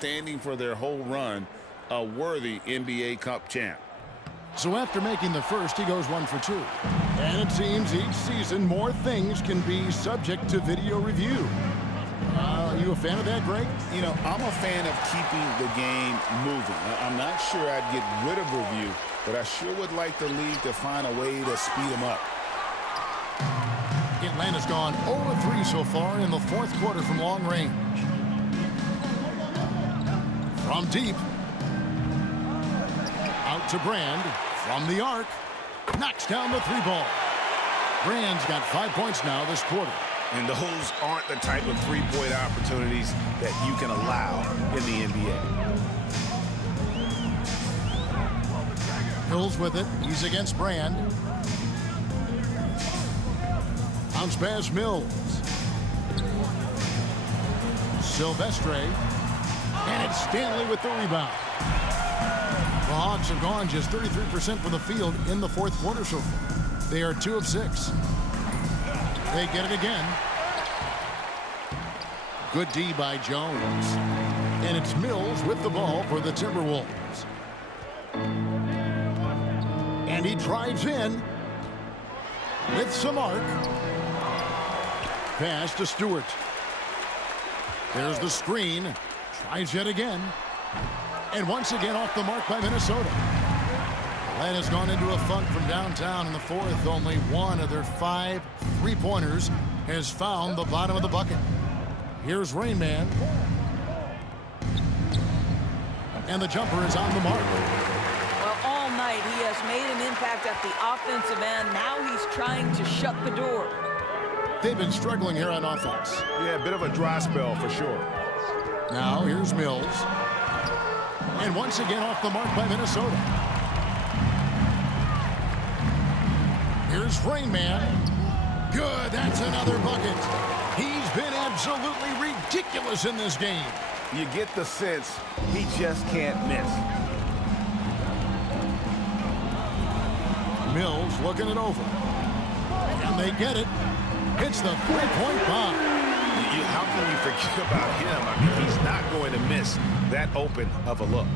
standing for their whole run, a worthy NBA Cup champ. So after making the first, he goes 1 for 2. And it seems each season more things can be subject to video review. Are you a fan of that, Greg? You know, I'm a fan of keeping the game moving. I'm not sure I'd get rid of review, but I sure would like the league to find a way to speed them up. Atlanta's gone 0-3 so far in the fourth quarter from long range. From deep. Out to Brand. From the arc. Knocks down the 3 ball. Brand's got 5 points now this quarter. And those aren't the type of three-point opportunities that you can allow in the NBA. Hills with it. He's against Brand. Bounce pass Mills. Silvestre. And it's Stanley with the rebound. The Hawks have gone just 33% from the field in the fourth quarter so far. They are 2 of 6. They get it again. Good D by Jones. And it's Mills with the ball for the Timberwolves. And he drives in with some arc. Pass to Stewart. There's the screen. Tries yet again. And once again off the mark by Minnesota. Atlanta's gone into a funk from downtown in the fourth. Only one of their 5 three-pointers has found the bottom of the bucket. Here's Rain Man. And the jumper is on the mark. Well, all night he has made an impact at the offensive end. Now he's trying to shut the door. They've been struggling here on offense. Yeah, a bit of a dry spell for sure. Now here's Mills. And once again off the mark by Minnesota. Here's Rain Man. Good, that's another bucket. He's been absolutely ridiculous in this game. You get the sense he just can't miss. Mills looking it over. And they get it. It's the three-point bomb. How can you forget about him? I mean, he's not going to miss that open of a look.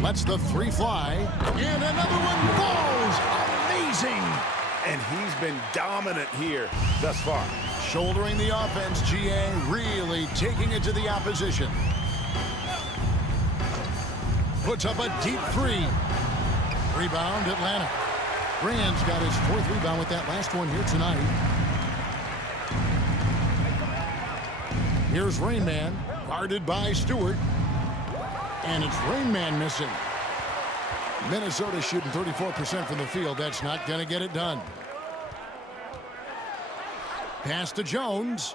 Lets the 3 fly. And another one falls. Amazing. And he's been dominant here thus far. Shouldering the offense, GA really taking it to the opposition. Puts up a deep 3. Rebound, Atlanta. Brand's got his 4th rebound with that last one here tonight. Here's Rain Man, guarded by Stewart. And it's Rain Man missing. Minnesota shooting 34% from the field. That's not going to get it done. Pass to Jones.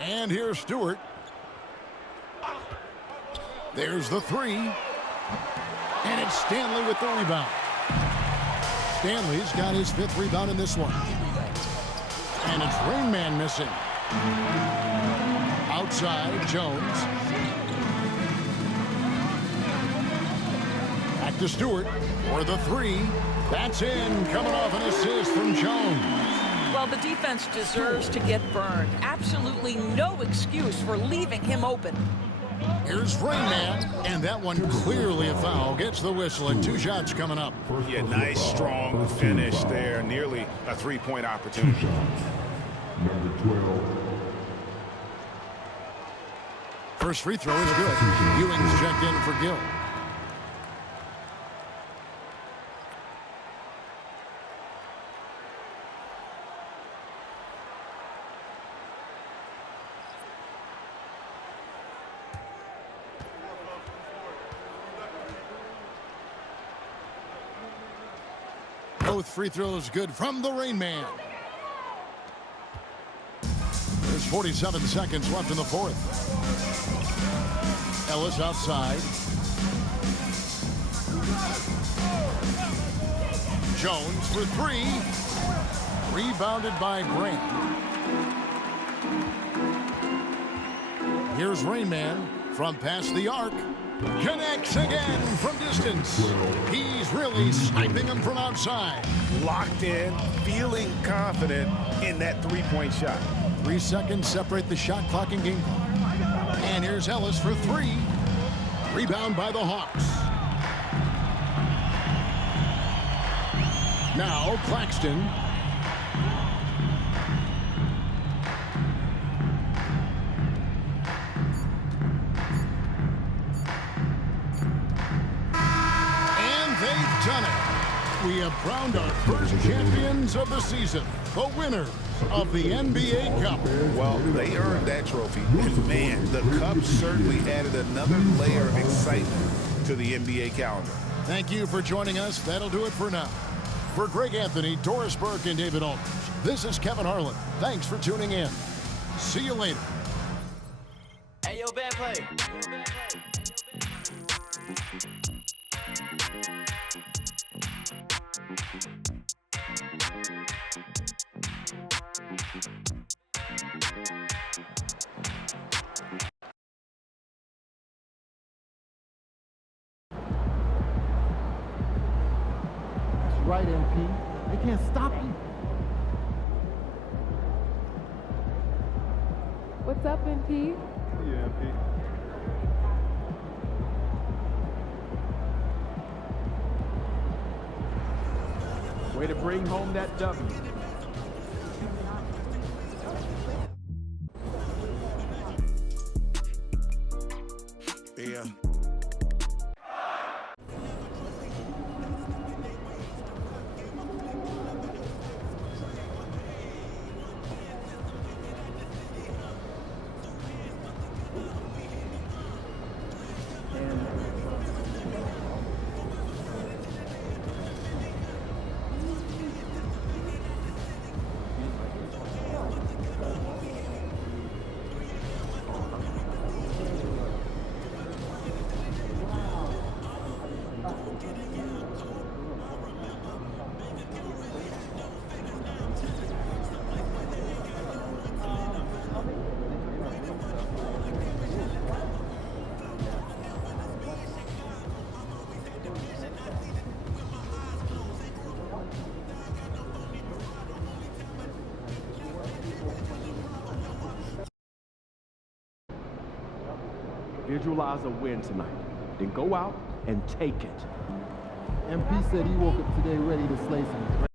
And here's Stewart. There's the 3. And it's Stanley with the rebound. Stanley's got his 5th rebound in this one. And it's Rain Man missing. Outside, Jones. Back to Stewart for the 3. That's in, coming off an assist from Jones. Well, the defense deserves to get burned. Absolutely no excuse for leaving him open. Here's Rain Man, and that one clearly a foul. Gets the whistle, and 2 shots coming up. Yeah, nice, strong finish there. Nearly a 3-point opportunity. Number 12. First free throw is good. Ewing's checked in for Gill. Both free throws good from the Rain Man. There's 47 seconds left in the fourth. Ellis outside. Jones for 3. Rebounded by Grant. Here's Rain Man from past the arc. Connects again from distance. He's really sniping him from outside. Locked in, feeling confident in that 3-point shot. 3 seconds separate the shot clock and game clock. And here's Ellis for 3. Rebound by the Hawks. Now Claxton. And they've done it. We have crowned our first champions of the season, the winners of the NBA Cup. Well, they earned that trophy. And man, the Cup certainly added another layer of excitement to the NBA calendar. Thank you for joining us. That'll do it for now. For Greg Anthony, Doris Burke, and David Aldridge, this is Kevin Harlan. Thanks for tuning in. See you later. Hey, yo, bad play. Right, MP. They can't stop you. What's up, MP? Yeah, MP. Way to bring home that W. Yeah. Visualize a win tonight. Then go out and take it. MP said he woke up today ready to slay some.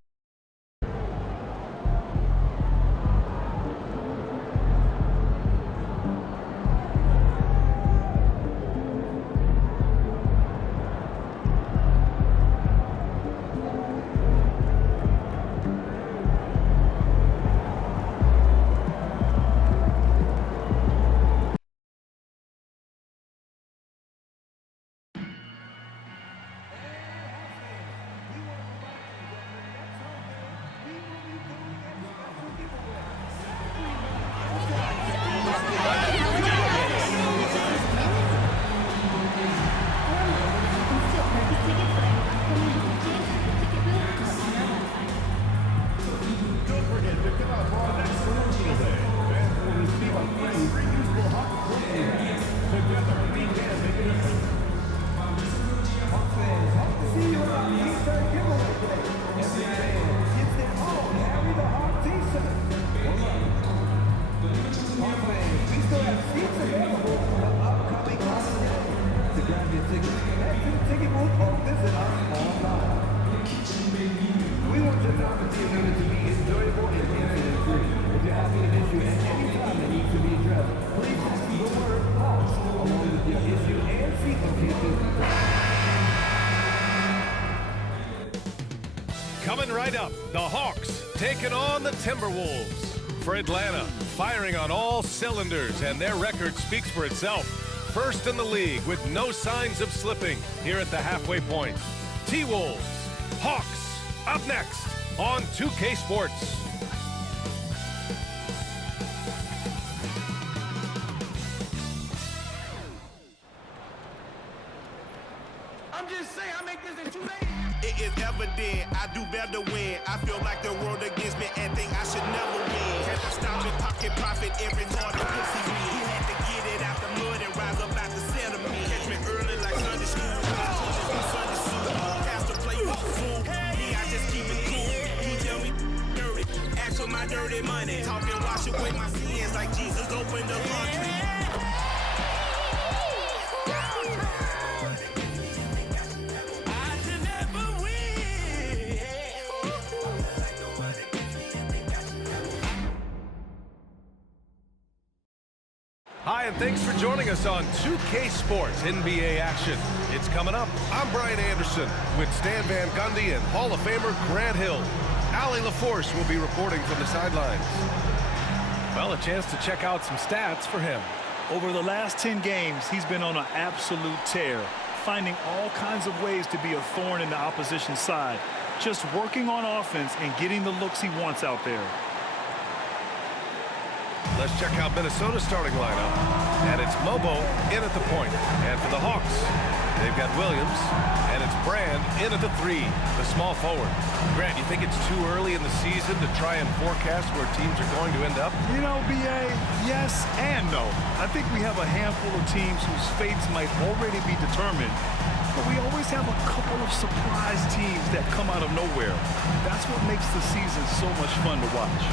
Coming right up, the Hawks taking on the Timberwolves. For Atlanta, firing on all cylinders, and their record speaks for itself. First in the league with no signs of slipping here at the halfway point. T-Wolves, Hawks, up next on 2K Sports. I'm just saying, I make this in 2 days. It is evident I do better when I feel like the world against me and think I should never win. Can't I stop and pocket profit every time the pussy win. He had to get it out the mud and rise up out the center me. Catch me early like Sunday school. Sunday suit. Cast to play with the fool. Me, I just keep it cool. He tell me dirty. Ask for my dirty money. Talking wash away my doing the laundry. I should never win. Hi, and thanks for joining us on 2K Sports NBA action. It's coming up. I'm Brian Anderson with Stan Van Gundy and Hall of Famer Grant Hill. Allie LaForce will be reporting from the sidelines. Well, a chance to check out some stats for him. Over the last 10 games, he's been on an absolute tear, finding all kinds of ways to be a thorn in the opposition's side, just working on offense and getting the looks he wants out there. Let's check out Minnesota's starting lineup. And it's Mobo in at the point. And for the Hawks, they've got Williams, and it's Brand in at the 3, the small forward. Grant, you think it's too early in the season to try and forecast where teams are going to end up? You know, B.A., yes and no. I think we have a handful of teams whose fates might already be determined, but we always have a couple of surprise teams that come out of nowhere. That's what makes the season so much fun to watch.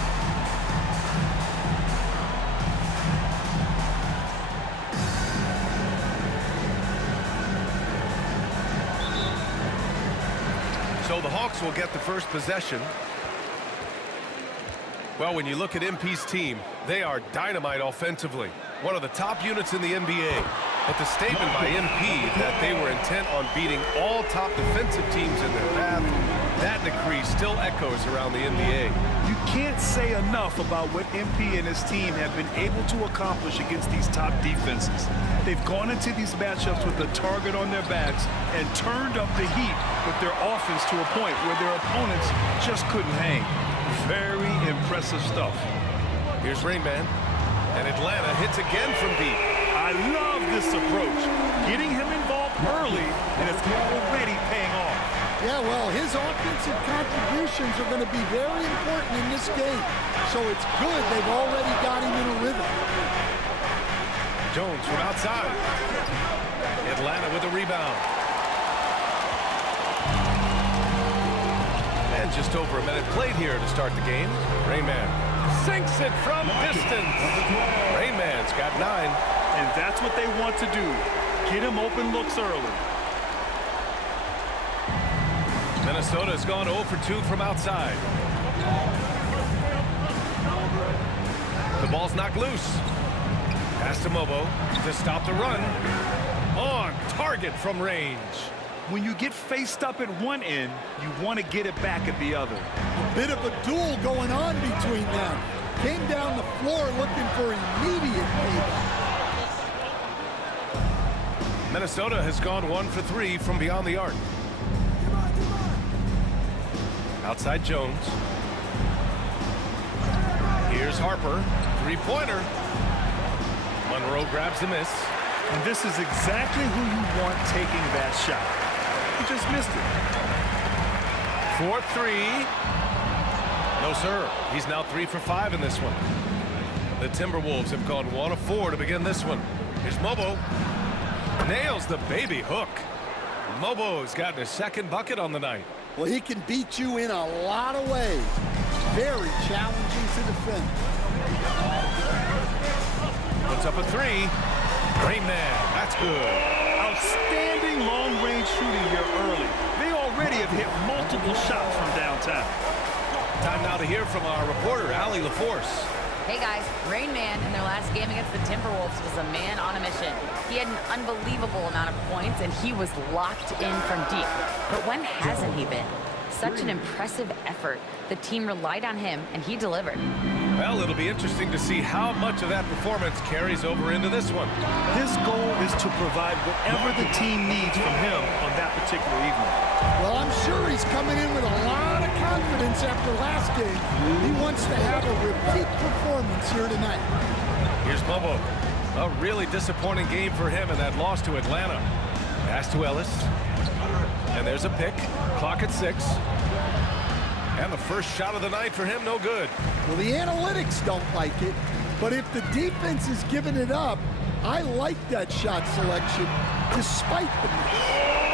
So the Hawks will get the first possession. Well, when you look at MP's team, they are dynamite offensively. One of the top units in the NBA. But the statement by MP that they were intent on beating all top defensive teams in their path, that decree still echoes around the NBA. You can't say enough about what MP and his team have been able to accomplish against these top defenses. They've gone into these matchups with a target on their backs and turned up the heat with their offense to a point where their opponents just couldn't hang. Very impressive stuff. Here's Rain Man, and Atlanta hits again from deep. I love this approach. Getting him involved early, and it's already paying off. Yeah, well, his offensive contributions are going to be very important in this game. So it's good they've already got him in a rhythm. Jones from outside. Atlanta with a rebound. And just over a minute played here to start the game. Rayman sinks it from distance. Rayman's got 9. And that's what they want to do. Get him open looks early. Minnesota has gone 0 for 2 from outside. The ball's knocked loose. Pass to Mobo to stop the run. On target from range. When you get faced up at one end, you want to get it back at the other. A bit of a duel going on between them. Came down the floor looking for immediate payback. Minnesota has gone 1 for 3 from beyond the arc. Outside Jones. Here's Harper. 3-pointer. Monroe grabs the miss. And this is exactly who you want taking that shot. He just missed it. 4-3. No, sir. He's now 3 for 5 in this one. The Timberwolves have gone 1 of 4 to begin this one. Here's Mobo. Nails the baby hook. Mobo's gotten his second bucket on the night. Well, he can beat you in a lot of ways. Very challenging to defend. Puts up a 3. Rain Man, that's good. Outstanding long-range shooting here early. They already have hit multiple shots from downtown. Time now to hear from our reporter, Allie LaForce. Hey guys, Rain Man in their last game against the Timberwolves was a man on a mission. He had an unbelievable amount of points and he was locked in from deep. But when hasn't he been? Such an impressive effort. The team relied on him and he delivered. Well, it'll be interesting to see how much of that performance carries over into this one. His goal is to provide whatever the team needs from him on that particular evening. Well, I'm sure he's coming in with a lot of confidence after last game. He wants to have a repeat performance here tonight. Here's Mobo. A really disappointing game for him in that loss to Atlanta. Pass to Ellis. And there's a pick. Clock at 6. And the first shot of the night for him, no good. Well, the analytics don't like it, but if the defense is giving it up, I like that shot selection despite the miss.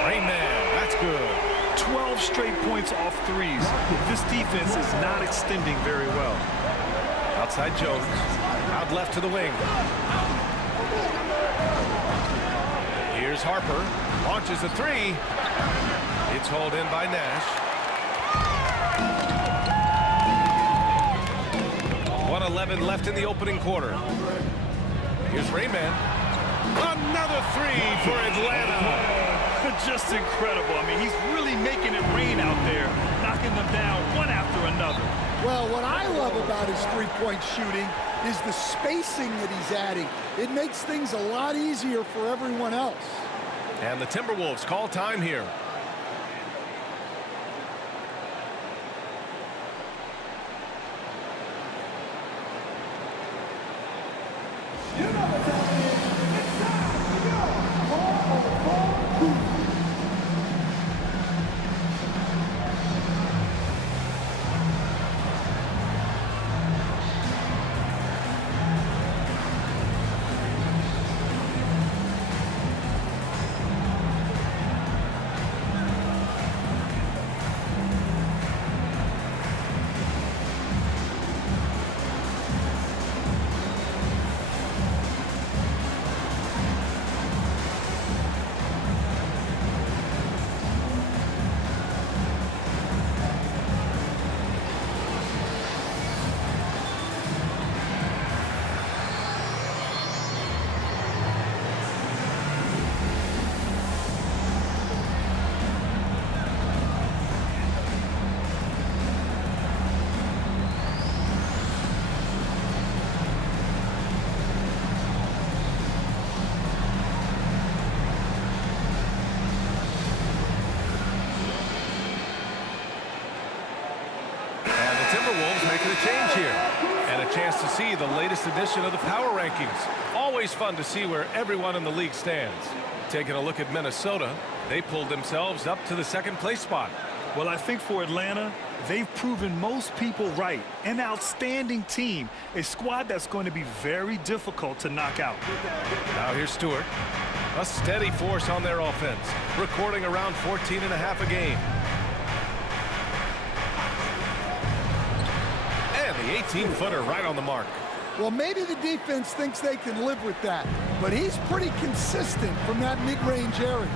Rain Man, that's good. 12 straight points off threes. This defense is not extending very well. Outside Jones. Out left to the wing. Here's Harper. Launches a three. It's hauled in by Nash. 1:11 left in the opening quarter. Here's Rainman. Another three for Atlanta. Just incredible. I mean, he's really making it rain out there, knocking them down one after another. Well, what I love about his three-point shooting is the spacing that he's adding. It makes things a lot easier for everyone else. And the Timberwolves call time here. Timberwolves making a change here. And a chance to see the latest edition of the power rankings. Always fun to see where everyone in the league stands. Taking a look at Minnesota, they pulled themselves up to the second place spot. Well, I think for Atlanta, they've proven most people right. An outstanding team. A squad that's going to be very difficult to knock out. Now here's Stewart. A steady force on their offense. Recording around 14.5 a game. The 18-footer right on the mark. Well, maybe the defense thinks they can live with that, but he's pretty consistent from that mid-range area.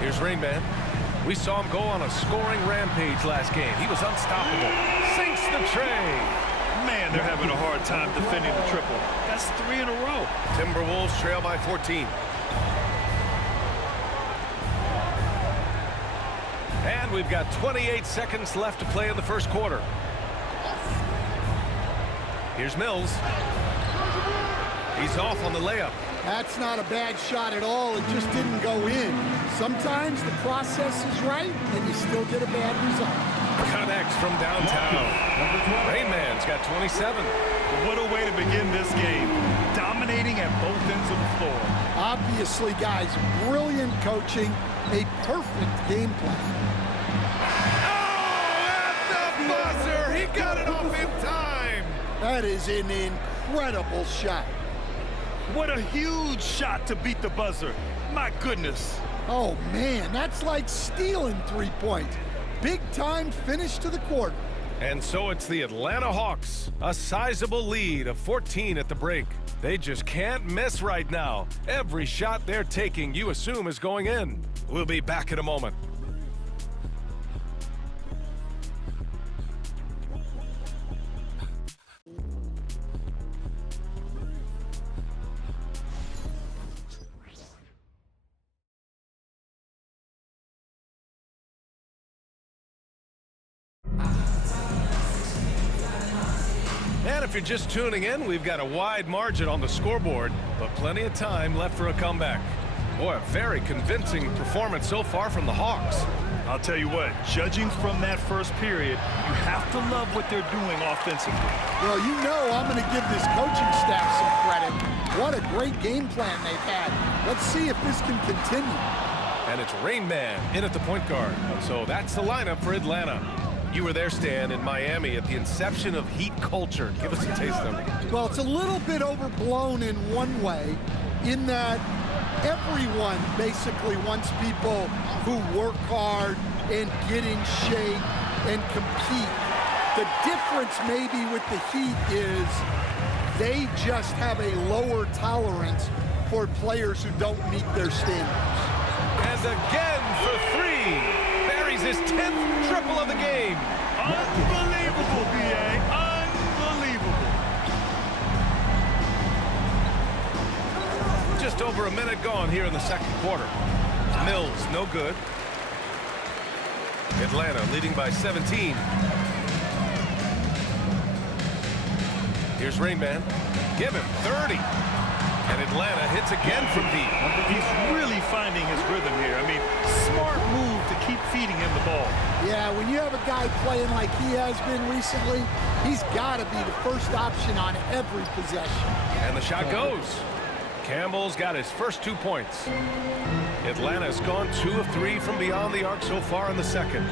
Here's Rainman. We saw him go on a scoring rampage last game. He was unstoppable. Sinks the tray. Man, they're having a hard time defending the triple. That's 3 in a row. Timberwolves trail by 14. And we've got 28 seconds left to play in the first quarter. Here's Mills. He's off on the layup. That's not a bad shot at all. It just didn't go in. Sometimes the process is right, and you still get a bad result. Connects from downtown. Rainman's got 27. What a way to begin this game. Dominating at both ends of the floor. Obviously, guys, brilliant coaching, a perfect game plan. Buzzer, he got it off in time. That is an incredible shot. What a huge shot to beat the buzzer. My goodness. Oh, man, that's like stealing 3 points. Big time finish to the quarter. And so it's the Atlanta Hawks, a sizable lead of 14 at the break. They just can't miss right now. Every shot they're taking, you assume, is going in. We'll be back in a moment. And if you're just tuning in, we've got a wide margin on the scoreboard, but plenty of time left for a comeback. Boy, a very convincing performance so far from the Hawks. I'll tell you what, judging from that first period, you have to love what they're doing offensively. Well, you know I'm going to give this coaching staff some credit. What a great game plan they've had. Let's see if this can continue. And it's Rainman in at the point guard. So that's the lineup for Atlanta. You were there, Stan, in Miami at the inception of Heat culture. Give us a taste of it. Well, it's a little bit overblown in one way, in that everyone basically wants people who work hard and get in shape and compete. The difference maybe with the Heat is they just have a lower tolerance for players who don't meet their standards. And again for three. Buries his 10th triple of the game. Unbelievable, B.A. Unbelievable. Just over a minute gone here in the second quarter. Mills, no good. Atlanta leading by 17. Here's Rain Man. Give him 30. And Atlanta hits again from deep. He's really finding his rhythm here. I mean, smart move to keep feeding him the ball. Yeah, when you have a guy playing like he has been recently, he's got to be the first option on every possession. And the shot goes. Campbell's got his first 2 points. Atlanta's gone 2 of 3 from beyond the arc so far in the second.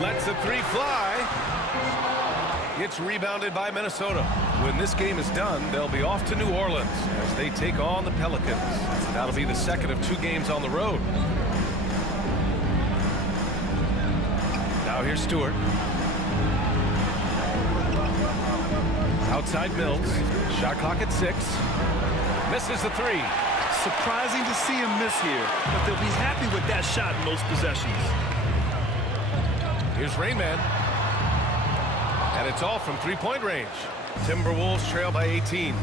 Lets the three fly. It's rebounded by Minnesota. When this game is done, they'll be off to New Orleans as they take on the Pelicans. That'll be the second of 2 games on the road. Now here's Stewart. Outside Mills. Shot clock at 6. Misses the 3. Surprising to see him miss here, but they'll be happy with that shot in those possessions. Here's Rain Man. And it's all from three-point range. Timberwolves trail by 18.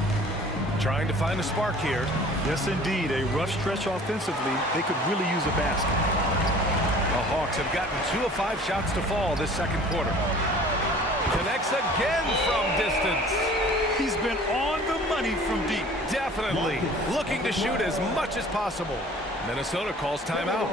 Trying to find a spark here. Yes, indeed. A rough stretch offensively. They could really use a basket. The Hawks have gotten 2 of 5 shots to fall this second quarter. Connects again from distance. He's been on the money from deep. Definitely. Looking to shoot as much as possible. Minnesota calls timeout.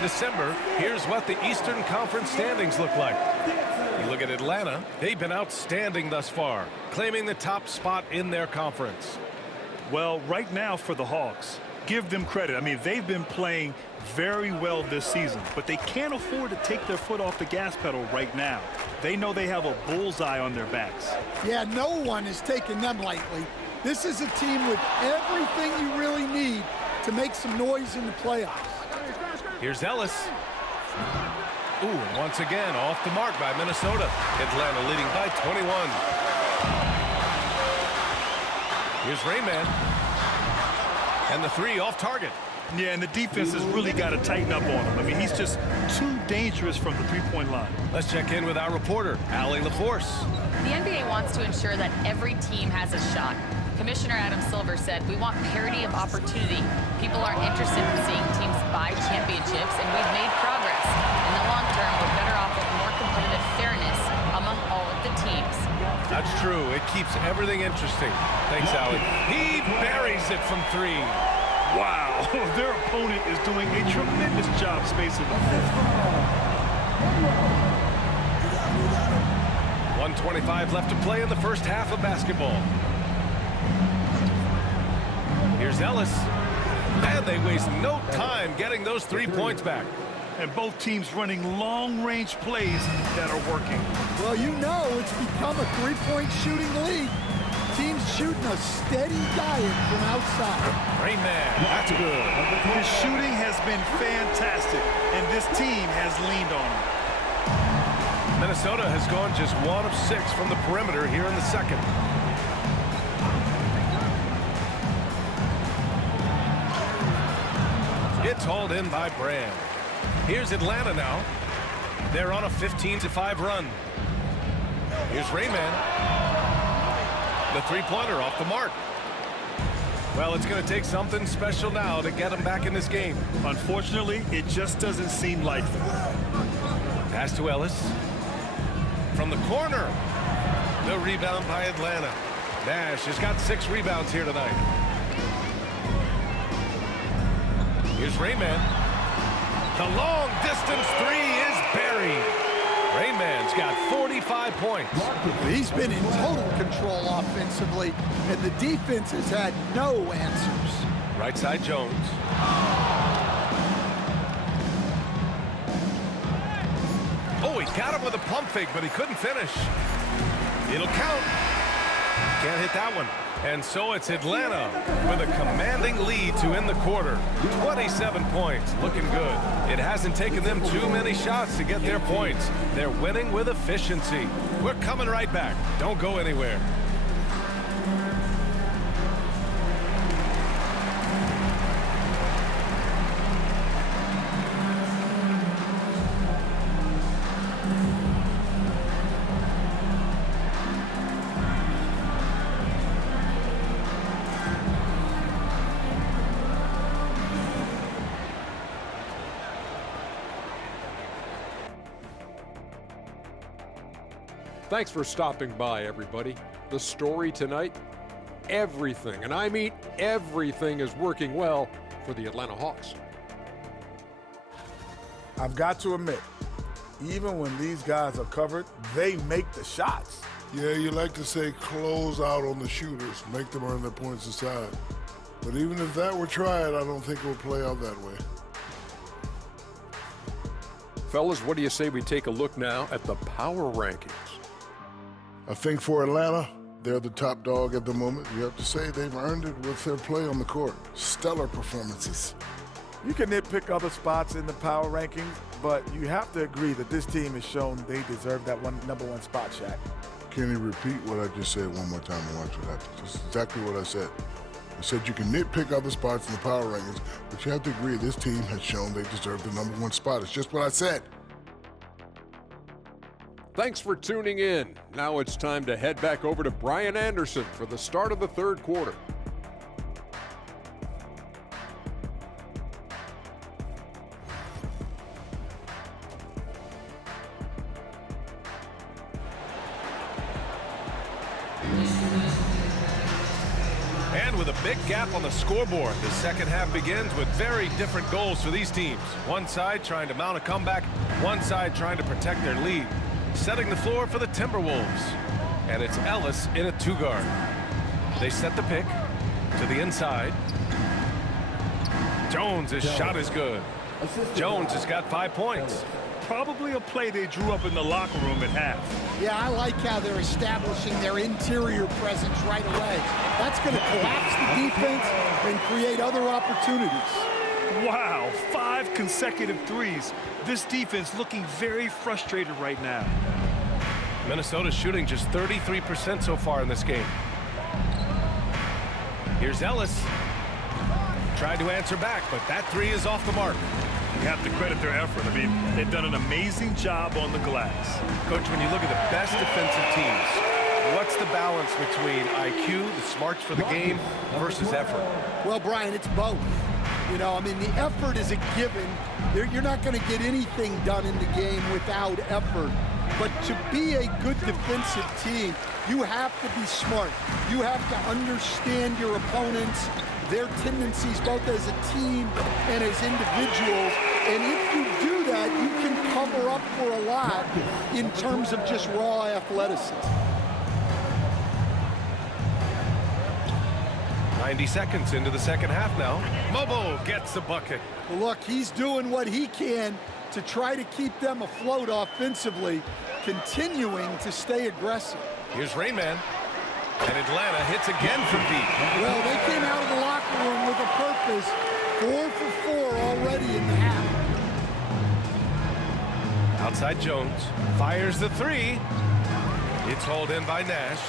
December, here's what the Eastern Conference standings look like. You look at Atlanta, they've been outstanding thus far, claiming the top spot in their conference. Well, right now for the Hawks, give them credit. I mean, they've been playing very well this season, but they can't afford to take their foot off the gas pedal right now. They know they have a bullseye on their backs. Yeah, no one is taking them lightly. This is a team with everything you really need to make some noise in the playoffs. Here's Ellis. Ooh, and once again, off the mark by Minnesota. Atlanta leading by 21. Here's Rain Man. And the 3 off target. Yeah, and the defense has really got to tighten up on him. I mean, he's just too dangerous from the three-point line. Let's check in with our reporter, Allie LaForce. The NBA wants to ensure that every team has a shot. Commissioner Adam Silver said, "We want parity of opportunity. People are interested in seeing teams buy championships, and we've made progress. In the long term, we're better off with more competitive fairness among all of the teams." That's true. It keeps everything interesting. Thanks, Allie. He buries it from 3. Wow. Their opponent is doing a tremendous job spacing the floor. 1:25 left to play in the first half of basketball. Here's Ellis. And they waste no time getting those 3 points back. And both teams running long-range plays that are working. Well, you know it's become a three-point shooting league. Teams shooting a steady diet from outside. Rain Man, that's good. His shooting has been fantastic, and this team has leaned on him. Minnesota has gone just 1 of 6 from the perimeter here in the second. It's hauled in by Brand. Here's Atlanta now. They're on a 15-5 run. Here's Rayman. The three-pointer off the mark. Well, it's going to take something special now to get them back in this game. Unfortunately, it just doesn't seem like it. Pass to Ellis. From the corner. The rebound by Atlanta. Nash has got 6 rebounds here tonight. Here's Rayman. The long distance 3 is buried. Rayman's got 45 points. He's been in total control offensively, and the defense has had no answers. Right side Jones. Oh, he got him with a pump fake, but he couldn't finish. It'll count. Can't hit that one. And so it's Atlanta with a commanding lead to end the quarter. 27 points, looking good. It hasn't taken them too many shots to get their points. They're winning with efficiency. We're coming right back. Don't go anywhere. Thanks for stopping by, everybody. The story tonight, everything, and I mean everything, is working well for the Atlanta Hawks. I've got to admit, even when these guys are covered, they make the shots. Yeah, you like to say close out on the shooters, make them earn their points aside. But even if that were tried, I don't think it would play out that way. Fellas, what do you say we take a look now at the power rankings? I think for Atlanta, they're the top dog at the moment. You have to say they've earned it with their play on the court. Stellar performances. You can nitpick other spots in the power rankings, but you have to agree that this team has shown they deserve that number one spot, Shaq. Can you repeat what I just said one more time and watch what happens? That's exactly what I said. I said you can nitpick other spots in the power rankings, but you have to agree this team has shown they deserve the number one spot. It's just what I said. Thanks for tuning in. Now it's time to head back over to Brian Anderson for the start of the third quarter. And with a big gap on the scoreboard, the second half begins with very different goals for these teams. One side trying to mount a comeback, one side trying to protect their lead. Setting the floor for the Timberwolves. And it's Ellis in a 2-guard. They set the pick to the inside. Jones' shot is good. Jones has got 5 points. Probably a play they drew up in the locker room at half. Yeah, I like how they're establishing their interior presence right away. That's going to collapse the defense and create other opportunities. Wow, 5 consecutive threes. This defense looking very frustrated right now. Minnesota's shooting just 33% so far in this game. Here's Ellis. Tried to answer back, but that 3 is off the mark. You have to credit their effort. I mean, they've done an amazing job on the glass. Coach, when you look at the best defensive teams, what's the balance between IQ, the smarts for the game, versus effort? Well, Brian, it's both. You know, I mean, the effort is a given. You're not going to get anything done in the game without effort. But to be a good defensive team, you have to be smart. You have to understand your opponents, their tendencies, both as a team and as individuals. And if you do that, you can cover up for a lot in terms of just raw athleticism. 90 seconds into the second half now. Mobo gets the bucket. Well, look, he's doing what he can to try to keep them afloat offensively, continuing to stay aggressive. Here's Rayman. And Atlanta hits again from deep. Well, they came out of the locker room with a purpose. 4 for 4 already in the half. Outside Jones. Fires the three. It's hauled in by Nash.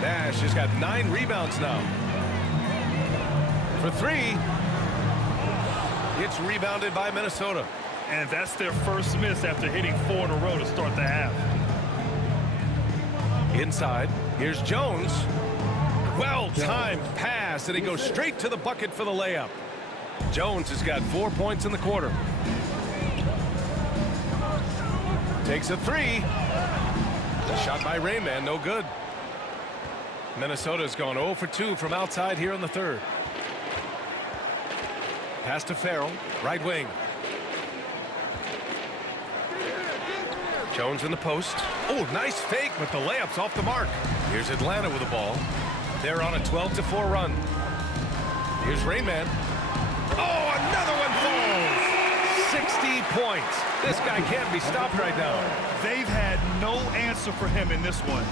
Nash has got 9 rebounds now. For three. It's rebounded by Minnesota. And that's their first miss after hitting 4 in a row to start the half. Inside, here's Jones. Well-timed pass, and he goes straight to the bucket for the layup. Jones has got 4 points in the quarter. Takes a three. Shot by Rayman, no good. Minnesota's gone 0 for 2 from outside here in the third. Pass to Farrell, right wing. Jones in the post. Oh, nice fake, but the layup's off the mark. Here's Atlanta with the ball. They're on a 12-4 run. Here's Rayman. Oh, another one falls. 60 points. This guy can't be stopped right now. They've had no answer for him in this one.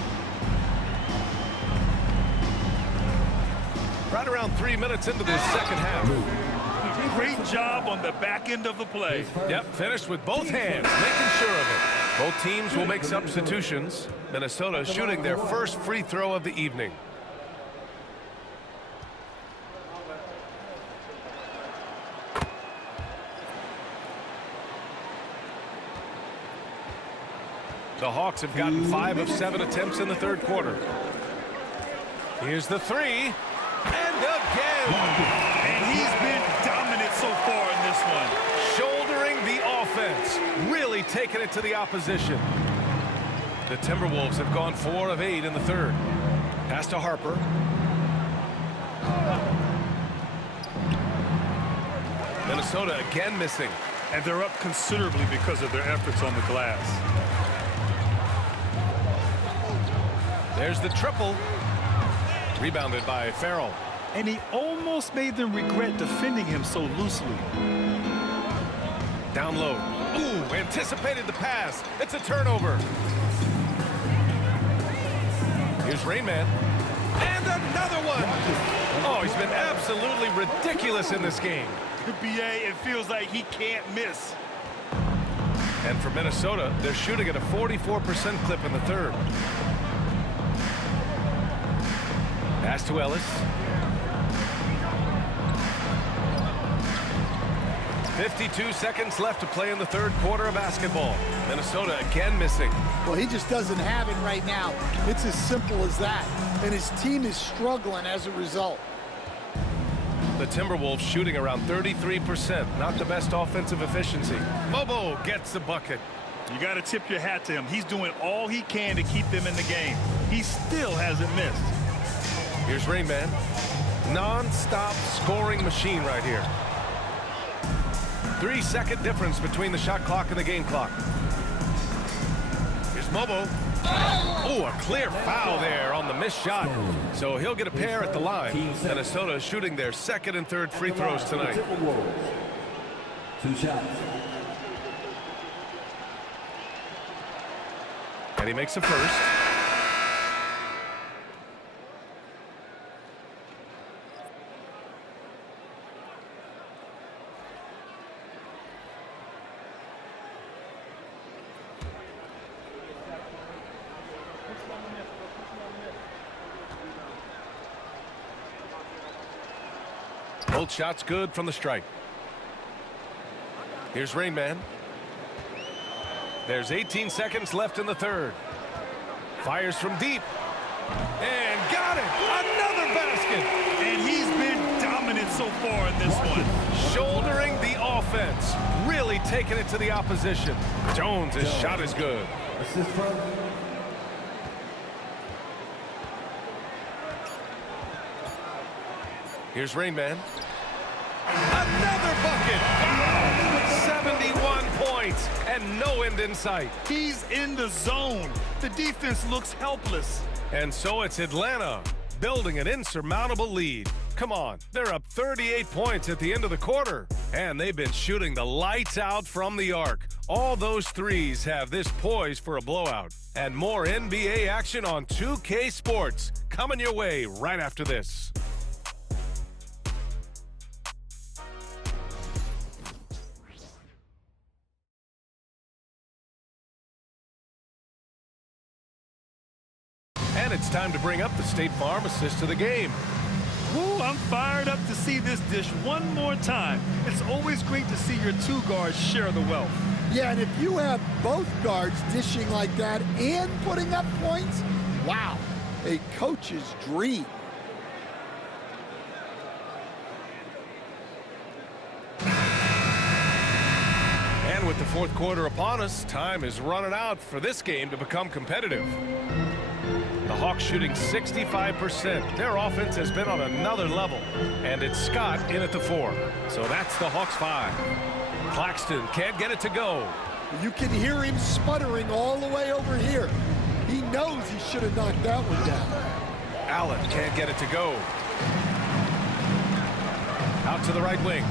Right around 3 minutes into this second half. Great job on the back end of the play. Yep, finished with both hands, making sure of it. Both teams will make substitutions. Minnesota shooting their first free throw of the evening. The Hawks have gotten 5 of 7 attempts in the third quarter. Here's the three. And again. And he's been dominant so far in this one. Shouldering the offense. Really taking it to the opposition. The Timberwolves have gone 4 of 8 in the third. Pass to Harper. Minnesota again missing. And they're up considerably because of their efforts on the glass. There's the triple. Rebounded by Farrell. And he almost made them regret defending him so loosely. Down low. Ooh, anticipated the pass. It's a turnover. Here's Rayman. And another one. Oh, he's been absolutely ridiculous in this game. BA, it feels like he can't miss. And for Minnesota, they're shooting at a 44% clip in the third. Pass to Ellis. 52 seconds left to play in the third quarter of basketball. Minnesota again missing. Well, he just doesn't have it right now. It's as simple as that. And his team is struggling as a result. The Timberwolves shooting around 33%. Not the best offensive efficiency. Mobo gets the bucket. You got to tip your hat to him. He's doing all he can to keep them in the game. He still hasn't missed. Here's Rayman. Non-stop scoring machine right here. 3-second difference between the shot clock and the game clock. Here's Mobo. Oh, a clear foul there on the missed shot. So he'll get a pair at the line. Minnesota is shooting their second and third free throws tonight. 2 shots. And he makes a first. Both shots good from the strike. Here's Rayman. There's 18 seconds left in the third. Fires from deep. And got it! Another basket! And he's been dominant so far in this one. Shouldering the offense. Really taking it to the opposition. Jones' shot is good. Assist from Here's Rayman. Another bucket! Wow. 71 points and no end in sight. He's in the zone. The defense looks helpless. And so it's Atlanta building an insurmountable lead. Come on, they're up 38 points at the end of the quarter. And they've been shooting the lights out from the arc. All those threes have this poised for a blowout. And more NBA action on 2K Sports coming your way right after this. And it's time to bring up the State Farm assist to the game. Ooh, I'm fired up to see this dish one more time. It's always great to see your two guards share the wealth. Yeah, and if you have both guards dishing like that and putting up points, wow, a coach's dream. And with the fourth quarter upon us, time is running out for this game to become competitive. The Hawks shooting 65%. Their offense has been on another level. And it's Scott in at the 4. So that's the Hawks 5. Claxton can't get it to go. You can hear him sputtering all the way over here. He knows he should have knocked that one down. Allen can't get it to go. Out to the right wing.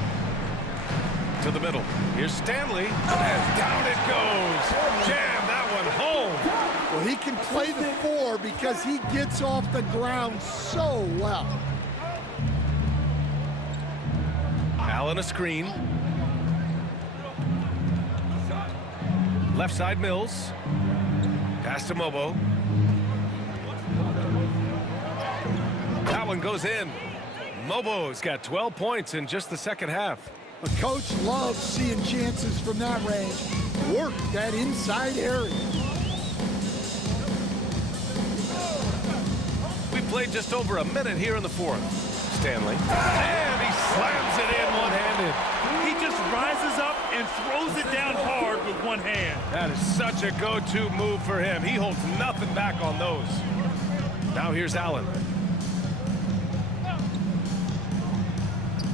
To the middle. Here's Stanley. And down it goes. Jam that one home. Well, he can play the 4 because he gets off the ground so well. Allen a screen. Left side Mills. Pass to Mobo. That one goes in. Mobo's got 12 points in just the second half. A coach loves seeing chances from that range. Work that inside area. We played just over a minute here in the fourth. Stanley. And he slams it in one-handed. He just rises up and throws it down hard with one hand. That is such a go-to move for him. He holds nothing back on those. Now here's Allen.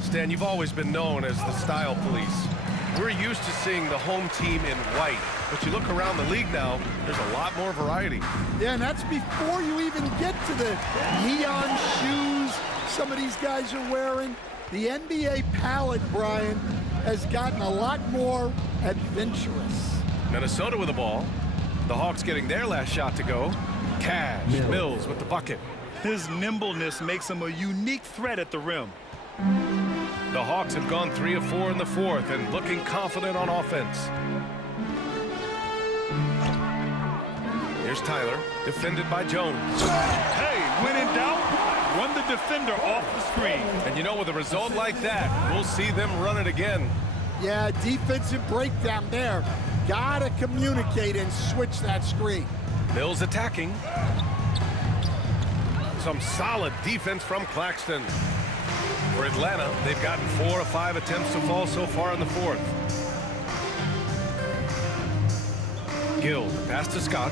Stan, you've always been known as the style police. We're used to seeing the home team in white, but you look around the league now, there's a lot more variety. Yeah, and that's before you even get to the neon shoes some of these guys are wearing. The NBA palette, Brian, has gotten a lot more adventurous. Minnesota with the ball. The Hawks getting their last shot to go. Cash, Mills with the bucket. His nimbleness makes him a unique threat at the rim. The Hawks have gone 3 of 4 in the fourth and looking confident on offense. Here's Tyler, defended by Jones. Hey, when in doubt, run the defender off the screen. And you know, with a result like that, we'll see them run it again. Yeah, defensive breakdown there. Gotta communicate and switch that screen. Mills attacking. Some solid defense from Claxton. For Atlanta, they've gotten 4 of 5 attempts to fall so far in the fourth. Gill, pass to Scott.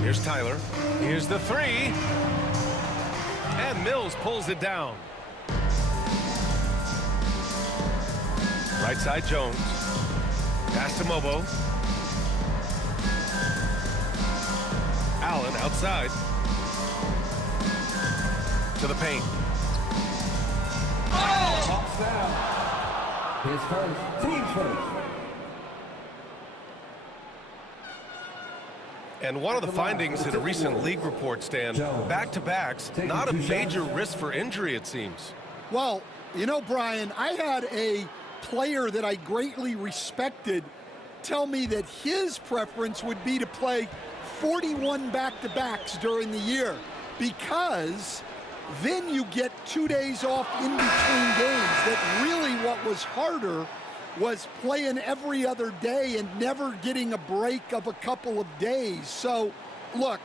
Here's Tyler. Here's the 3. And Mills pulls it down. Right side Jones. Pass to Mobo. Allen outside. To the paint. Hawks down. His first, team's first. And one of the findings in a recent league report, Stan, back-to-backs, not a major risk for injury, it seems. Well, you know, Brian, I had a player that I greatly respected tell me that his preference would be to play 41 back-to-backs during the year because then you get 2 days off in between games. That really what was harder was playing every other day and never getting a break of a couple of days. So, look,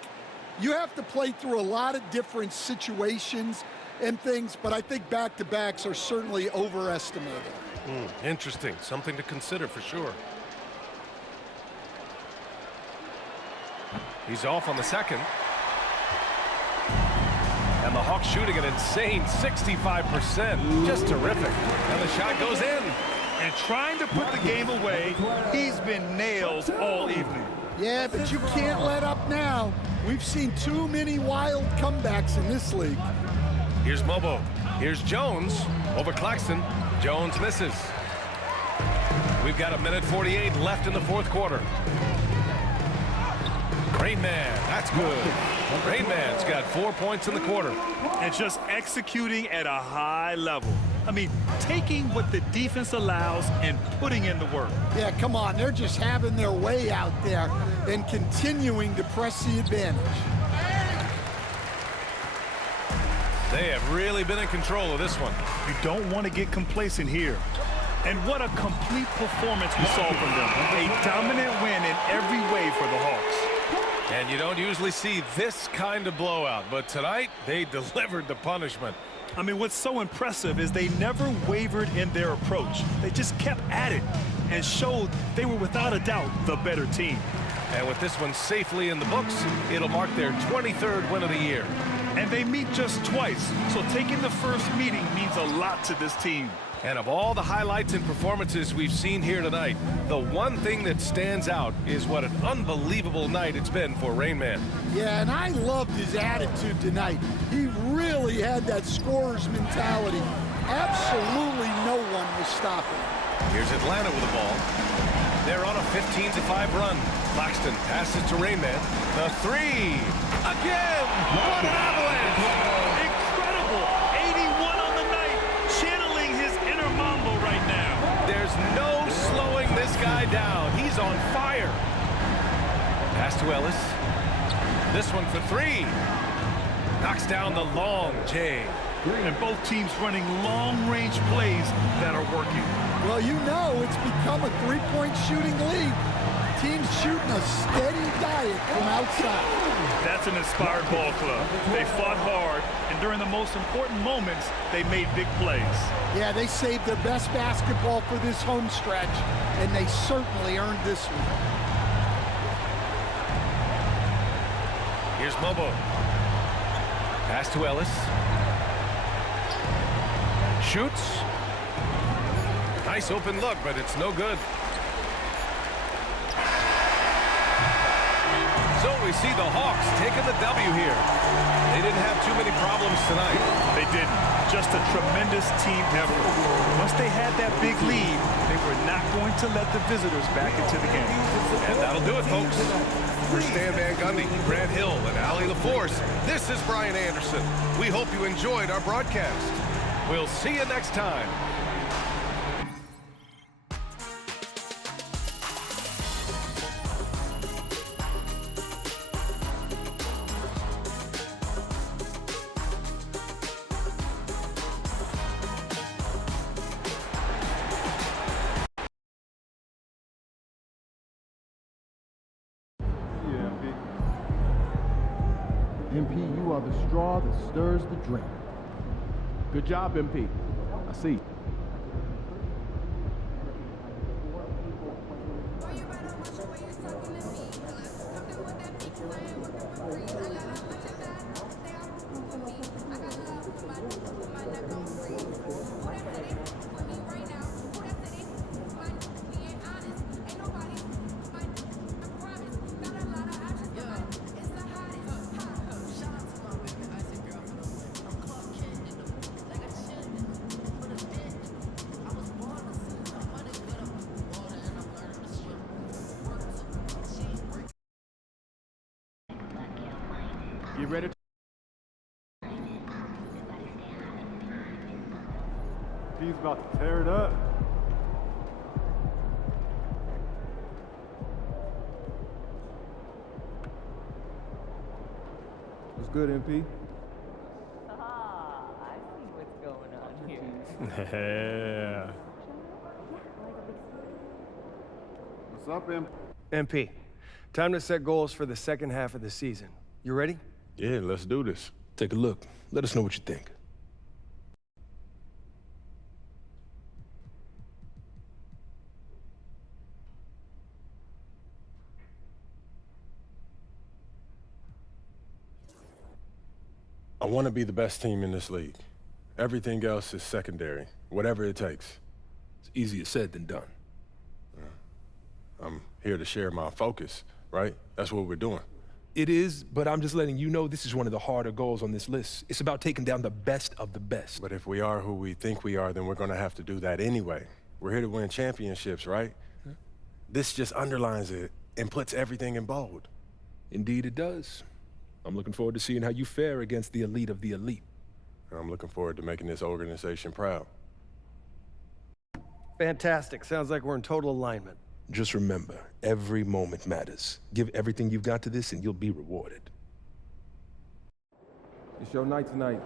you have to play through a lot of different situations and things, but I think back-to-backs are certainly overestimated. Interesting. Something to consider for sure. He's off on the second. And the Hawks shooting an insane 65%. Just terrific. And the shot goes in. And trying to put the game away, he's been nails all evening. Yeah, but you can't let up now. We've seen too many wild comebacks in this league. Here's Mobo. Here's Jones over Claxton. Jones misses. We've got 1:48 left in the fourth quarter. Rain Man, that's good. Rain Man's got 4 points in the quarter. And just executing at a high level. I mean, taking what the defense allows and putting in the work. Yeah, come on. They're just having their way out there and continuing to press the advantage. They have really been in control of this one. You don't want to get complacent here. And what a complete performance we saw from them. A dominant win in every way for the Hawks. And you don't usually see this kind of blowout, but tonight they delivered the punishment. I mean, what's so impressive is they never wavered in their approach. They just kept at it and showed they were without a doubt the better team. And with this one safely in the books, it'll mark their 23rd win of the year. And they meet just twice, so taking the first meeting means a lot to this team. And of all the highlights and performances we've seen here tonight, the one thing that stands out is what an unbelievable night it's been for Rain Man. Yeah, and I loved his attitude tonight. He really had that scorer's mentality. Absolutely no one was stopping him. Here's Atlanta with the ball. They're on a 15-5 run. Claxton passes to Rain Man. The three. Again! What an avalanche! Incredible! 81 on the night. Channeling his inner Mambo right now. There's no slowing this guy down. He's on fire. Pass to Ellis. This one for three. Knocks down the long J. And both teams running long-range plays that are working. Well, you know it's become a three-point shooting league. Teams shooting a steady diet from outside. That's an inspired ball club. They fought hard, and during the most important moments, they made big plays. Yeah, they saved their best basketball for this home stretch, and they certainly earned this one. Here's Mobo. Pass to Ellis. Shoots. Nice open look, but it's no good. So we see the Hawks taking the W here. They didn't have too many problems tonight. They didn't. Just a tremendous team effort. Once they had that big lead, they were not going to let the visitors back into the game. And that'll do it, folks. For Stan Van Gundy, Grant Hill, and Allie LaForce, this is Brian Anderson. We hope you enjoyed our broadcast. We'll see you next time. MP, you are the straw that stirs the drink. Good job, MP. I see. You ready? He's about to tear it up. What's good, MP? I see what's going on here. Yeah. What's up, MP? MP, time to set goals for the second half of the season. You ready? Yeah, let's do this. Take a look. Let us know what you think. I want to be the best team in this league. Everything else is secondary, whatever it takes. It's easier said than done. I'm here to share my focus, right? That's what we're doing. It is, but I'm just letting you know this is one of the harder goals on this list. It's about taking down the best of the best. But if we are who we think we are, then we're going to have to do that anyway. We're here to win championships, right? Huh? This just underlines it and puts everything in bold. Indeed it does. I'm looking forward to seeing how you fare against the elite of the elite. I'm looking forward to making this organization proud. Fantastic. Sounds like we're in total alignment. Just remember, every moment matters. Give everything you've got to this and you'll be rewarded. It's your night tonight.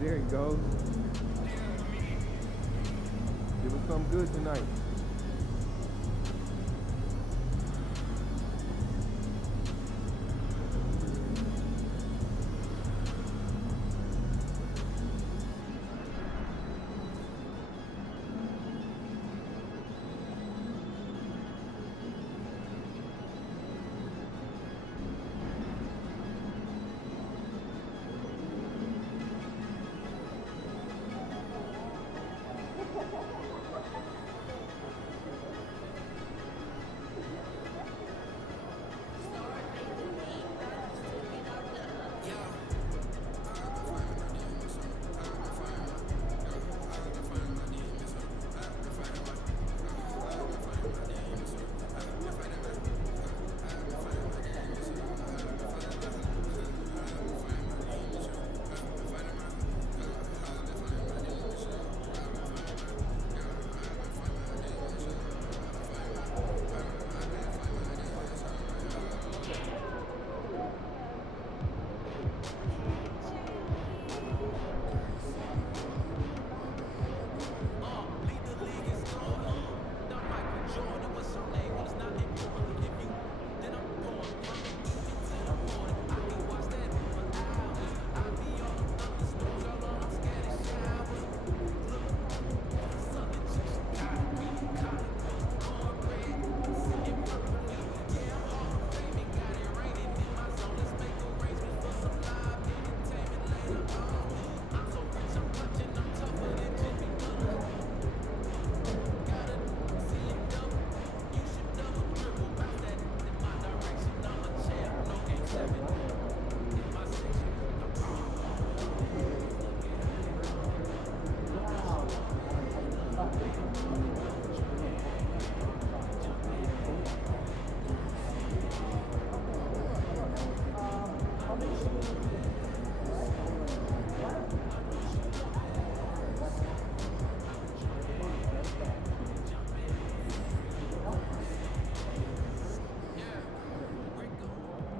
There he goes. Give us something good tonight.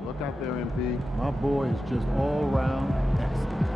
Look out there, MP. My boy is just all around excellent.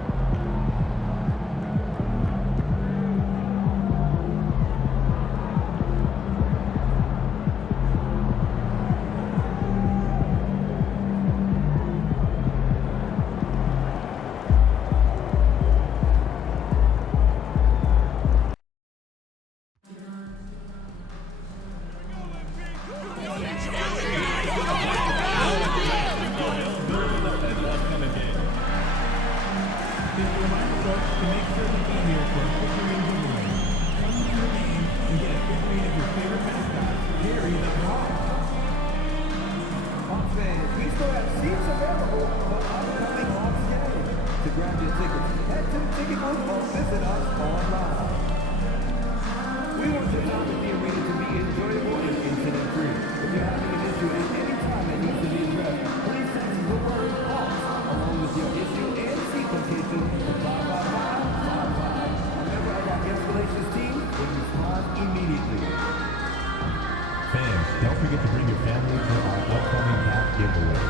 Don't forget to bring your family to our upcoming hat giveaway.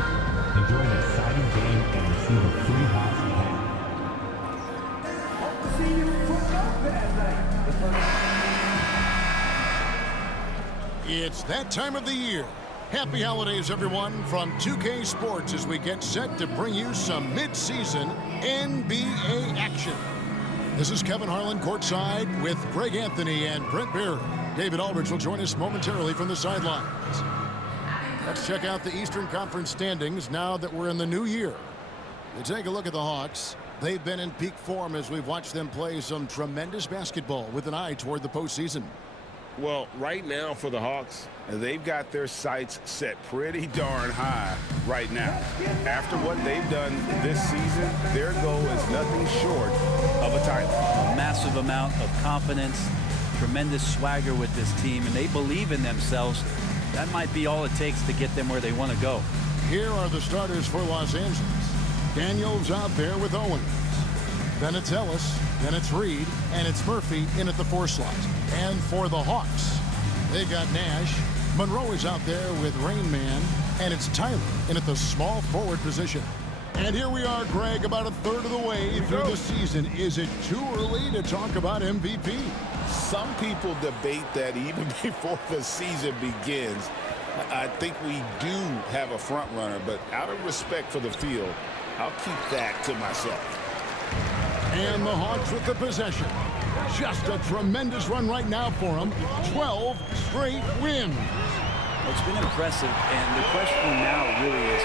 Enjoy an exciting game and receive a free Hawks hat. Hope to see you for that night. It's that time of the year. Happy holidays, everyone, from 2K Sports as we get set to bring you some mid-season NBA action. This is Kevin Harlan courtside with Greg Anthony and Brent Barry. David Aldridge will join us momentarily from the sidelines. Let's check out the Eastern Conference standings now that we're in the new year. To take a look at the Hawks, they've been in peak form as we've watched them play some tremendous basketball with an eye toward the postseason. Well, right now for the Hawks, they've got their sights set pretty darn high right now. After what they've done this season, their goal is nothing short of a title. A massive amount of confidence, tremendous swagger with this team, and they believe in themselves. That might be all it takes to get them where they want to go. Here are the starters for Los Angeles. Daniels out there with Owens. Then it's Ellis, then it's Reed, and it's Murphy in at the 4 slot. And for the Hawks, they got Nash. Monroe is out there with Rain Man, and it's Tyler in at the small forward position. And here we are, Greg, about a third of the way through the season. Is it too early to talk about MVP? Some people debate that even before the season begins. I think we do have a front runner, but out of respect for the field, I'll keep that to myself. And the Hawks with the possession. Just a tremendous run right now for them. 12 straight wins. It's been impressive, and the question now really is,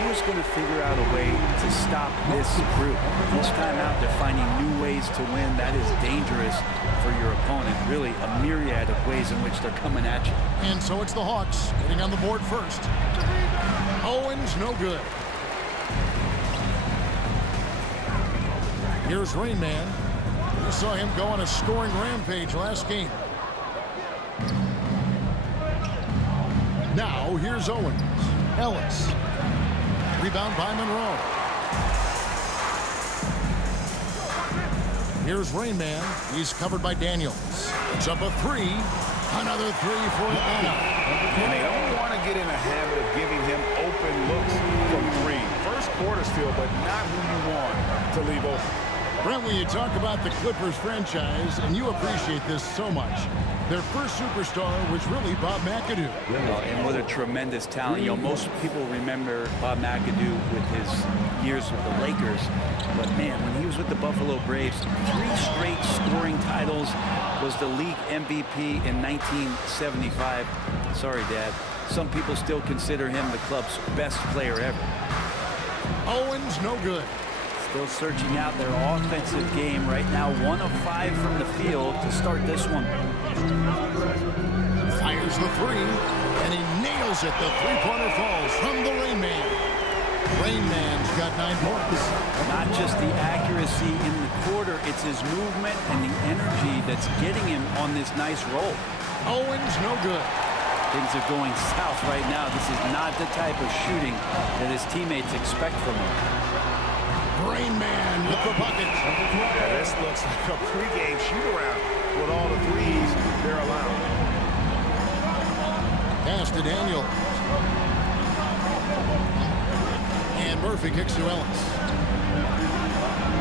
who's going to figure out a way to stop this group? Each time out, they're finding new ways to win. That is dangerous for your opponent. Really, a myriad of ways in which they're coming at you. And so it's the Hawks getting on the board first. Owens, no good. Here's Rain Man. We saw him go on a scoring rampage last game. Now, here's Owens. Ellis. Rebound by Monroe. Here's Rain Man. He's covered by Daniels. It's up a three. Another three for Atlanta. And they don't want to get in a habit of giving him open looks from three. First quarter still, but not who you want to leave open. Brent, when you talk about the Clippers franchise, and you appreciate this so much, their first superstar was really Bob McAdoo. And what a tremendous talent. You know, most people remember Bob McAdoo with his years with the Lakers. But, man, when he was with the Buffalo Braves, 3 straight scoring titles, was the league MVP in 1975. Sorry, Dad. Some people still consider him the club's best player ever. Owens, no good. Still searching out their offensive game right now. 1 of 5 from the field to start this one. Fires the three, and he nails it. The three-pointer falls from the Rain Man. Rain Man's got 9 points. Not just the accuracy in the quarter, it's his movement and the energy that's getting him on this nice roll. Owens, no good. Things are going south right now. This is not the type of shooting that his teammates expect from him. Rain Man with the bucket. Yeah, this looks like a pregame shoot-around with all the threes they're allowing. Pass to Daniel. And Murphy kicks to Ellis.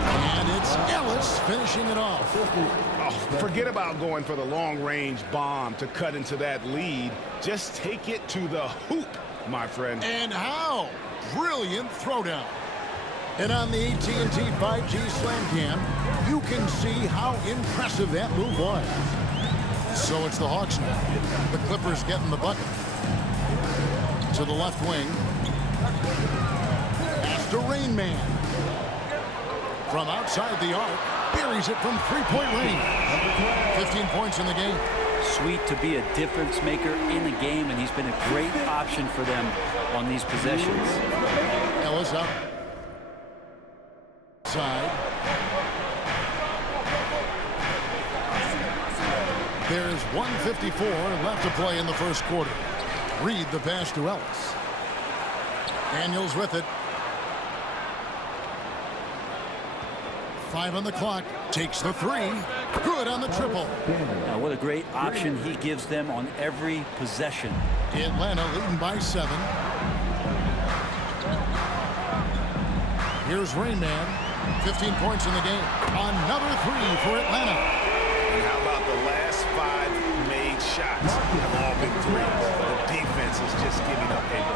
And it's Ellis finishing it off. Oh, forget about going for the long-range bomb to cut into that lead. Just take it to the hoop, my friend. And how? Brilliant throwdown. And on the AT&T 5G Slam Cam, you can see how impressive that move was. So it's the Hawks now. The Clippers getting the bucket. To the left wing. Pass to Rain Man. From outside the arc, buries it from three-point range. 15 points in the game. Sweet to be a difference maker in the game, and he's been a great option for them on these possessions. Ellis up. Side. There's 1:54 left to play in the first quarter. Reed the pass to Ellis. Daniels with it. 5 on the clock. Takes the three. Good on the triple. Now, what a great option he gives them on every possession. Atlanta leading by 7. Here's Rain Man. 15 points in the game. Another three for Atlanta. And how about the last 5 made shots have all been threes? The defense is just giving up a